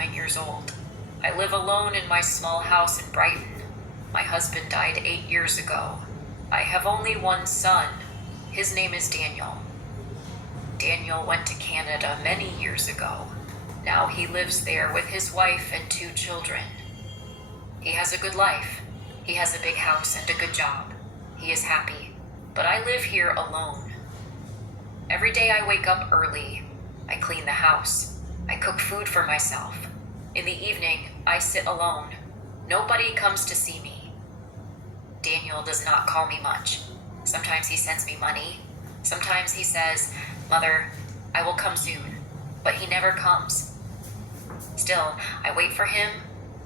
39 years old. I live alone in my small house in Brighton. My husband died 8 years ago. I have only one son. His name is Daniel. Daniel went to Canada many years ago. Now he lives there with his wife and 2 children. He has a good life. He has a big house and a good job. He is happy, but I live here alone. Every day I wake up early. I clean the house. I cook food for myself. In the evening, I sit alone. Nobody comes to see me. Daniel does not call me much. Sometimes he sends me money. Sometimes he says, "Mother, I will come soon," but he never comes. Still, I wait for him.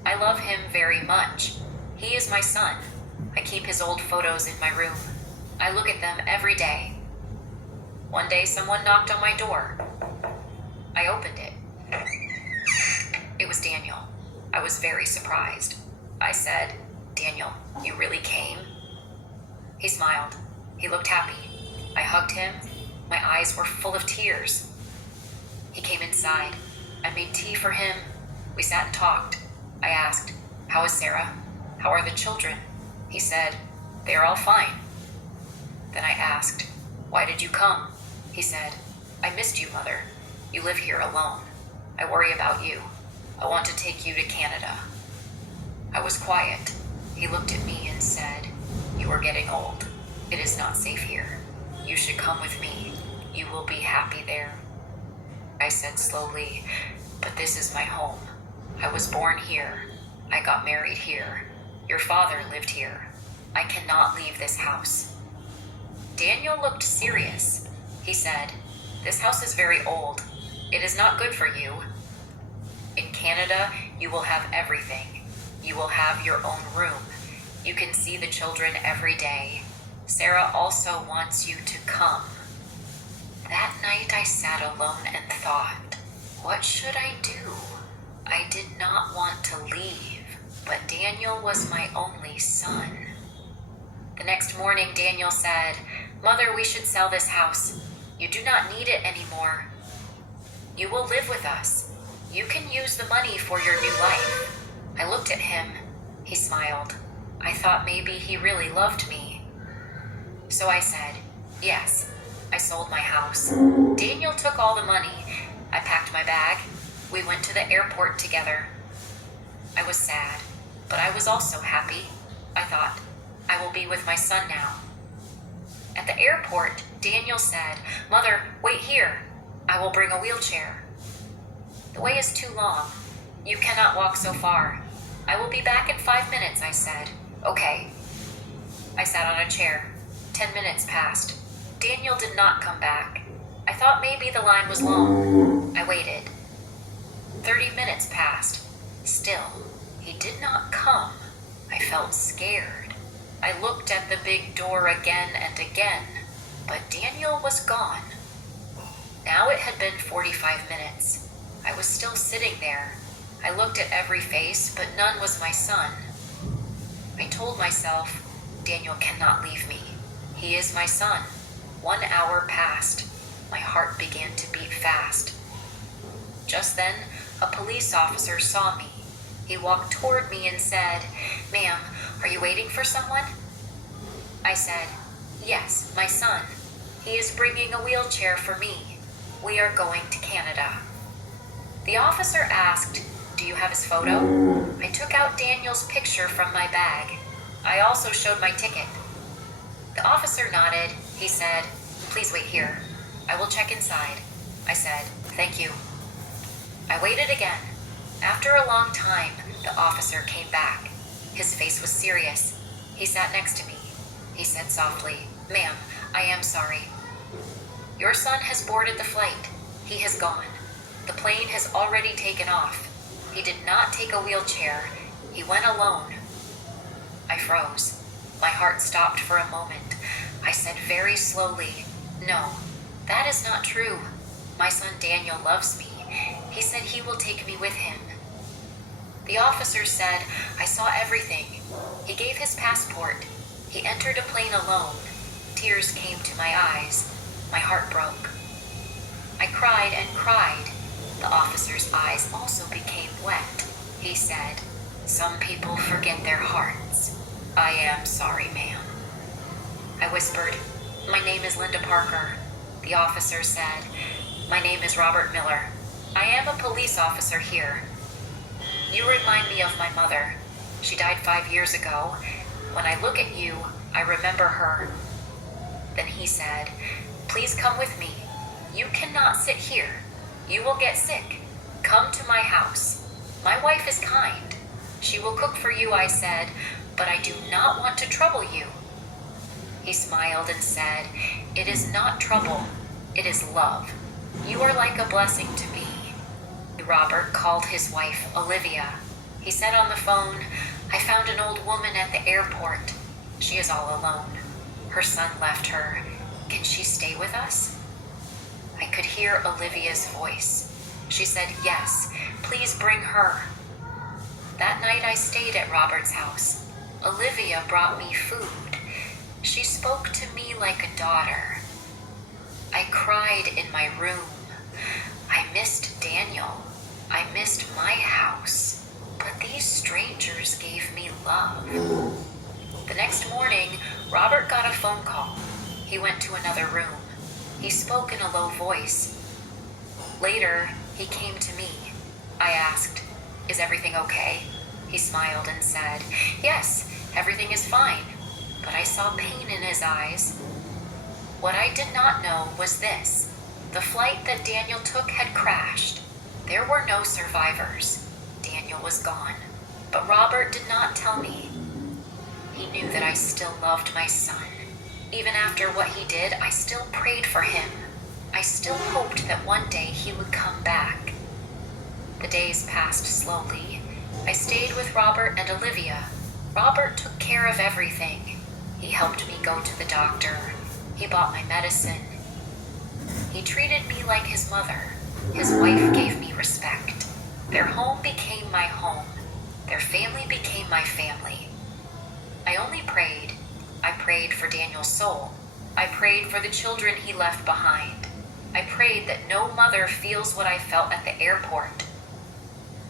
I love him very much. He is my son. I keep his old photos in my room. I look at them every day. One day someone knocked on my door. I opened it. It was Daniel. I was very surprised. I said, "Daniel, you really came?" He smiled. He looked happy. I hugged him. My eyes were full of tears. He came inside. I made tea for him. We sat and talked. I asked, "How is Sarah? How are the children?" He said, "They are all fine." Then I asked, "Why did you come?" He said, "I missed you, Mother. You live here alone. I worry about you. I want to take you to Canada." I was quiet. He looked at me and said, "You are getting old. It is not safe here. You should come with me. You will be happy there." I said slowly, "But this is my home. I was born here. I got married here. Your father lived here. I cannot leave this house." Daniel looked serious. He said, "This house is very old. It is not good for you. In Canada, you will have everything. You will have your own room. You can see the children every day. Sarah also wants you to come." That night I sat alone and thought, what should I do? I did not want to leave, but Daniel was my only son. The next morning, Daniel said, "Mother, we should sell this house. You do not need it anymore. You will live with us. You can use the money for your new life." I looked at him. He smiled. I thought maybe he really loved me. So I said, "Yes." I sold my house. Daniel took all the money. I packed my bag. We went to the airport together. I was sad, but I was also happy. I thought, I will be with my son now. At the airport, Daniel said, "Mother, wait here. I will bring a wheelchair." "The way is too long. You cannot walk so far. I will be back in 5 minutes," I said. "Okay." I sat on a chair. 10 minutes passed. Daniel did not come back. I thought maybe the line was long. I waited. 30 minutes passed. Still, he did not come. I felt scared. I looked at the big door again and again, but Daniel was gone. Now it had been 45 minutes. I was still sitting there. I looked at every face, but none was my son. I told myself, Daniel cannot leave me. He is my son. 1 hour passed. My heart began to beat fast. Just then, a police officer saw me. He walked toward me and said, "Ma'am, are you waiting for someone?" I said, "Yes, my son. He is bringing a wheelchair for me. We are going to Canada." The officer asked, "Do you have his photo?" I took out Daniel's picture from my bag. I also showed my ticket. The officer nodded. He said, "Please wait here. I will check inside." I said, "Thank you." I waited again. After a long time, the officer came back. His face was serious. He sat next to me. He said softly, "Ma'am, I am sorry. Your son has boarded the flight. He has gone. The plane has already taken off. He did not take a wheelchair. He went alone." I froze. My heart stopped for a moment. I said very slowly, "No, that is not true. My son Daniel loves me. He said he will take me with him." The officer said, "I saw everything." He gave his passport. He entered a plane alone. Tears came to my eyes. My heart broke. I cried and cried. The officer's eyes also became wet. He said, "Some people forget their hearts. I am sorry, ma'am." I whispered, "My name is Linda Parker." The officer said, "My name is Robert Miller. I am a police officer here. You remind me of my mother. She died 5 years ago. When I look at you, I remember her." Then he said, "Please come with me. You cannot sit here. You will get sick. Come to my house. My wife is kind. She will cook for you," I said, "but I do not want to trouble you." He smiled and said, "It is not trouble. It is love. You are like a blessing to me." Robert called his wife, Olivia. He said on the phone, "I found an old woman at the airport. She is all alone. Her son left her. Can she stay with us?" I could hear Olivia's voice. She said, "Yes, please bring her." That night I stayed at Robert's house. Olivia brought me food. She spoke to me like a daughter. I cried in my room. I missed Daniel. I missed my house. But these strangers gave me love. The next morning, Robert got a phone call. He went to another room. He spoke in a low voice. Later, he came to me. I asked, "Is everything okay?" He smiled and said, "Yes, everything is fine." But I saw pain in his eyes. What I did not know was this. The flight that Daniel took had crashed. There were no survivors. Daniel was gone. But Robert did not tell me. He knew that I still loved my son. Even after what he did, I still prayed for him. I still hoped that one day he would come back. The days passed slowly. I stayed with Robert and Olivia. Robert took care of everything. He helped me go to the doctor. He bought my medicine. He treated me like his mother. His wife gave me respect. Their home became my home. Their family became my family. I only prayed. I prayed for Daniel's soul. I prayed for the children he left behind. I prayed that no mother feels what I felt at the airport.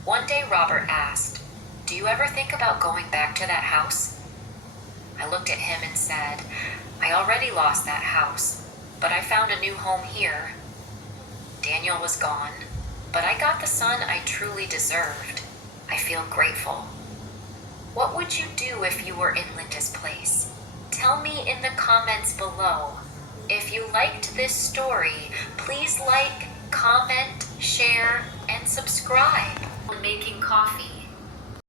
One day Robert asked, "Do you ever think about going back to that house?" I looked at him and said, "I already lost that house, but I found a new home here." Daniel was gone, but I got the son I truly deserved. I feel grateful. What would you do if you were in Linda's place? Tell me in the comments below. If you liked this story, please like, comment, share, and subscribe. I'm making coffee.